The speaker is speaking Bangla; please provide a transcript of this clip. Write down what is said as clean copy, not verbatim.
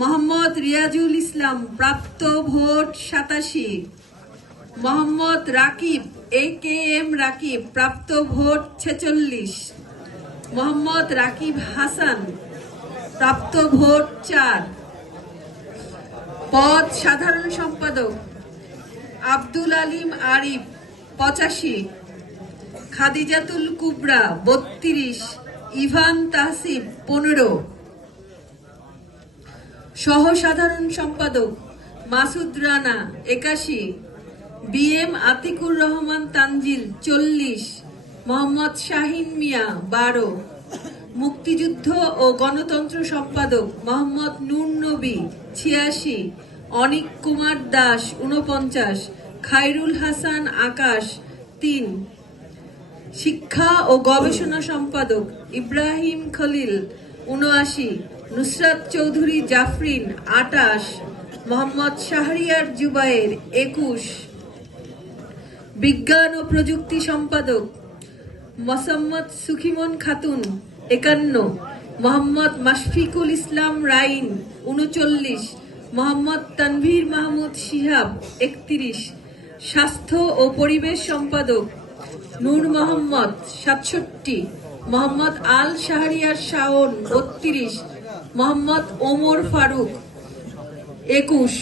মোহাম্মদ রিয়াজুল ইসলাম, প্রাপ্ত ভোট 87। মোহাম্মদ রাকিব AKM রাকিব, প্রাপ্ত ভোট 46। মোহাম্মদ রাকিব হাসান, প্রাপ্ত ভোট 4। পদ সাধারণ সম্পাদক আব্দুল আলিম আরিফ 85। খাদিজাতুল কুবরা 32। ইভান তাহসিব 15। সহ সাধারণ সম্পাদক মাসুদ রানা 81। BM আতিকুর রহমান তানজিল 40। মোহাম্মদ শাহিন মিয়া 12। মুক্তিযুদ্ধ ও গণতন্ত্র সম্পাদক মোহাম্মদ নূর নবী 86। অনিক কুমার দাস 49। খায়রুল হাসান আকাশ 3। শিক্ষা ও গবেষণা সম্পাদক ইব্রাহিম খলিল 79। নুসরাত চৌধুরী জাফরিন 28। মোহাম্মদ শাহরিয়ার জুবায়ের 21। বিজ্ঞান ও প্রযুক্তি সম্পাদক মোসাম্মদ সুখিমন খাতুন 51। মোহাম্মদ মাশফিকুল ইসলাম রাইন 39। মোহাম্মদ তানভীর মাহমুদ শিহাব 31। স্বাস্থ্য ও পরিবেশ সম্পাদক নূর মোহাম্মদ 67। মোহাম্মদ আল শাহরিয়ার শাওন 32। মোহাম্মদ ওমর ফারুক 21।